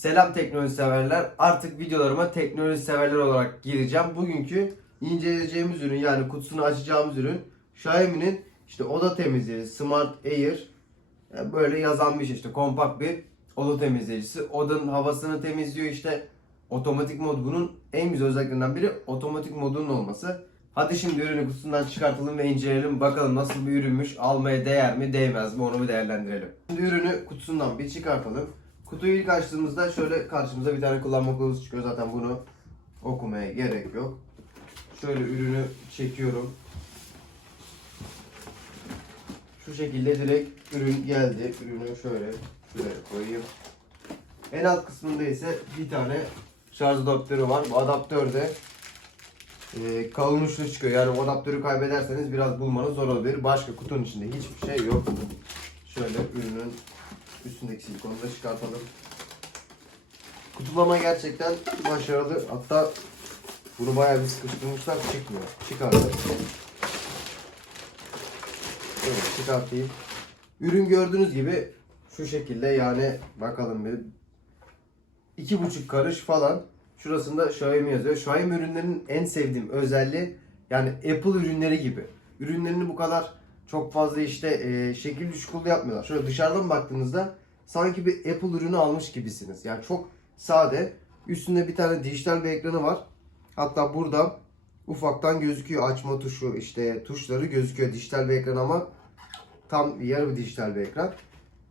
Selam teknoloji severler. Artık videolarıma teknoloji severler olarak gireceğim. Bugünkü inceleyeceğimiz ürün yani kutusunu açacağımız ürün Xiaomi'nin işte oda temizleyici Smart Air böyle yazan bir şey işte kompakt bir oda temizleyicisi. Odanın havasını temizliyor işte otomatik mod bunun en güzel özelliklerinden biri otomatik modunun olması. Hadi şimdi ürünü kutusundan çıkartalım ve inceleyelim. Bakalım nasıl bir ürünmüş, almaya değer mi, değmez mi onu bir değerlendirelim. Şimdi ürünü kutusundan bir çıkartalım. Kutuyu ilk açtığımızda şöyle karşımıza bir tane kullanma kılavuzu çıkıyor. Zaten bunu okumaya gerek yok. Şöyle ürünü çekiyorum. Şu şekilde direkt ürün geldi. Ürünü şöyle şuraya koyayım. En alt kısmında ise bir tane şarj adaptörü var. Bu adaptör de e, kalın uçlu çıkıyor. Yani o adaptörü kaybederseniz biraz bulmanız zor olabilir. Başka kutunun içinde hiçbir şey yok. Şöyle ürünün üstündeki silikonu da çıkartalım. Kutulama gerçekten başarılı. Hatta bunu bayağı bir sıkıştırmışlar çıkmıyor. Çıkardım. Evet çıkartayım. Ürün gördüğünüz gibi şu şekilde yani bakalım bir iki buçuk karış falan. Şurasında Xiaomi yazıyor. Xiaomi ürünlerinin en sevdiğim özelliği yani Apple ürünleri gibi. Ürünlerini bu kadar çok fazla işte e, şekil düşüklüğü yapmıyorlar. Şöyle dışarıdan baktığınızda sanki bir Apple ürünü almış gibisiniz. Yani çok sade. Üstünde bir tane dijital bir ekranı var. Hatta burada ufaktan gözüküyor açma tuşu işte tuşları gözüküyor dijital bir ekran ama tam yarı bir dijital bir ekran.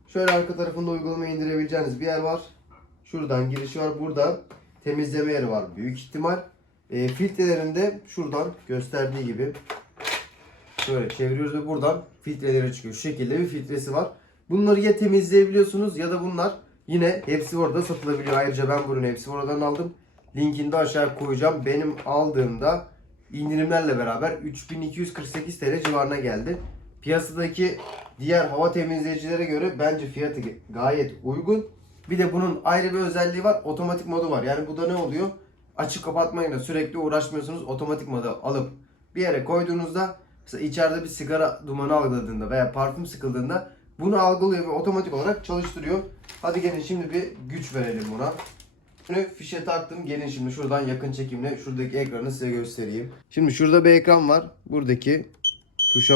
Şöyle arka tarafında uygulamayı indirebileceğiniz bir yer var. Şuradan girişi var. Burada temizleme yeri var büyük ihtimal. E, filtrelerinde şuradan gösterdiği gibi şöyle çeviriyoruz ve buradan filtreleri çıkıyor. Şu şekilde bir filtresi var. Bunları ya temizleyebiliyorsunuz ya da bunlar yine hepsi orada satılabiliyor. Ayrıca ben bunu hepsi oradan aldım. Linkini de aşağıya koyacağım. Benim aldığımda indirimlerle beraber 3248 TL civarına geldi. Piyasadaki diğer hava temizleyicilere göre bence fiyatı gayet uygun. Bir de bunun ayrı bir özelliği var. Otomatik modu var. Yani bu da ne oluyor? Açıp kapatmayla sürekli uğraşmıyorsunuz. Otomatik modu alıp bir yere koyduğunuzda mesela içeride bir sigara dumanı algıladığında veya parfüm sıkıldığında bunu algılıyor ve otomatik olarak çalıştırıyor. Hadi gelin şimdi bir güç verelim buna. Bunu fişe taktım. Gelin şimdi şuradan yakın çekimle şuradaki ekranı size göstereyim. Şimdi şurada bir ekran var. Buradaki tuşa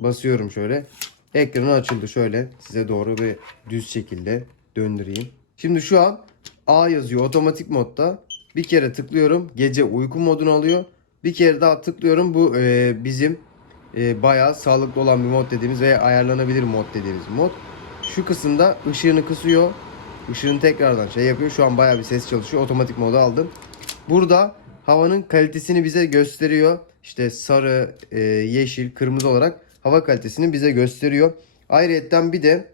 basıyorum şöyle. Ekranı açıldı şöyle size doğru bir düz şekilde döndüreyim. Şimdi şu an A yazıyor otomatik modda. Bir kere tıklıyorum gece uyku modunu alıyor. Bir kere daha tıklıyorum bu e, bizim e, bayağı sağlıklı olan bir mod dediğimiz veya ayarlanabilir mod dediğimiz mod. Şu kısımda ışığını kısıyor. Işığını tekrardan şey yapıyor. Şu an bayağı bir ses çalışıyor. Otomatik moda aldım. Burada havanın kalitesini bize gösteriyor. İşte sarı, e, yeşil, kırmızı olarak hava kalitesini bize gösteriyor. Ayrıyetten bir de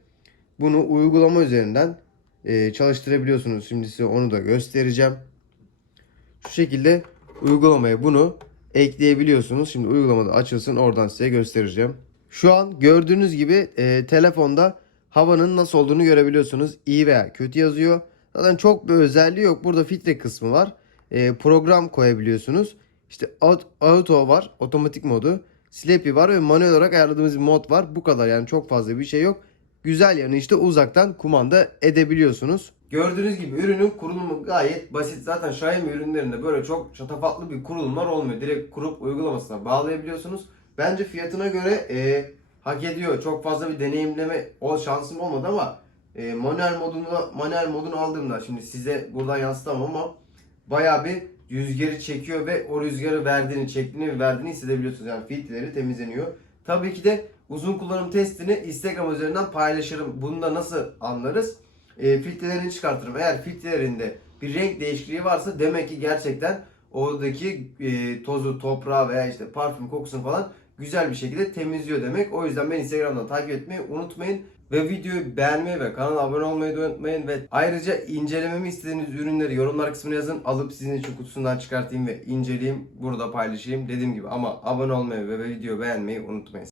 bunu uygulama üzerinden e, çalıştırabiliyorsunuz. Şimdi size onu da göstereceğim. Şu şekilde uygulamaya bunu ekleyebiliyorsunuz. Şimdi uygulamada açılsın oradan size göstereceğim. Şu an gördüğünüz gibi e, telefonda havanın nasıl olduğunu görebiliyorsunuz. İyi veya kötü yazıyor. Zaten çok bir özelliği yok. Burada filtre kısmı var. E, program koyabiliyorsunuz. İşte aut- auto var. Otomatik modu. Sleepy var ve manuel olarak ayarladığımız bir mod var. Bu kadar yani çok fazla bir şey yok. Güzel yanı işte uzaktan kumanda edebiliyorsunuz. Gördüğünüz gibi ürünün kurulumu gayet basit. Zaten Xiaomi ürünlerinde böyle çok şatafatlı bir kurulumlar olmuyor. Direkt kurup uygulamasına bağlayabiliyorsunuz. Bence fiyatına göre e, hak ediyor. Çok fazla bir deneyimleme o şansım olmadı ama e, manuel modunu manuel modunu aldığımda şimdi size buradan yansıtamam ama bayağı bir rüzgarı çekiyor ve o rüzgarı verdiğini, çektiğini ve verdiğini hissedebiliyorsunuz. Yani filtreleri temizleniyor. Tabii ki de uzun kullanım testini Instagram üzerinden paylaşırım. Bunu da nasıl anlarız? E, filtrelerini çıkartırım. Eğer filtrelerinde bir renk değişikliği varsa demek ki gerçekten oradaki e, tozu, toprağı veya işte parfüm kokusunu falan güzel bir şekilde temizliyor demek. O yüzden beni Instagram'dan takip etmeyi unutmayın. Ve videoyu beğenmeyi ve kanala abone olmayı da unutmayın. Ve ayrıca incelememi istediğiniz ürünleri yorumlar kısmına yazın. Alıp sizin için kutusundan çıkartayım ve inceleyeyim. Burada paylaşayım. Dediğim gibi ama abone olmayı ve videoyu beğenmeyi unutmayın.